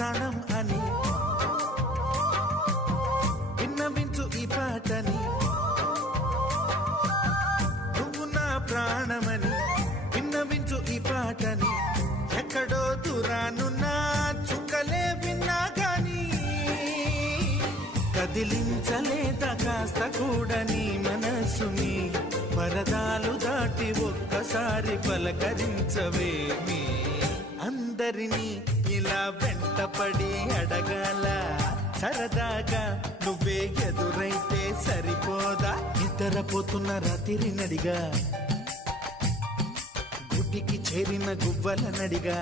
ప్రాణం అని విన్నవించు ఈ పాటని, నువ్వు నా ప్రాణమని విన్నవించు ఈ పాటని. ఎక్కడో దూరానున్నా చుక్కలే విన్నా గాని కదిలించలేదా కాస్త కూడా నీ మనసుని. పరదాలు దాటి ఒక్కసారి పలకరించవేమి. అందరినీ ఇలా వెంటపడి అడగాల సరదాగా నువ్వే ఎదురైతే సరిపోదా. నిద్రపోతున్న రాత్రి నడిగా గుడ్డికి చేరిన గువ్వల నడిగా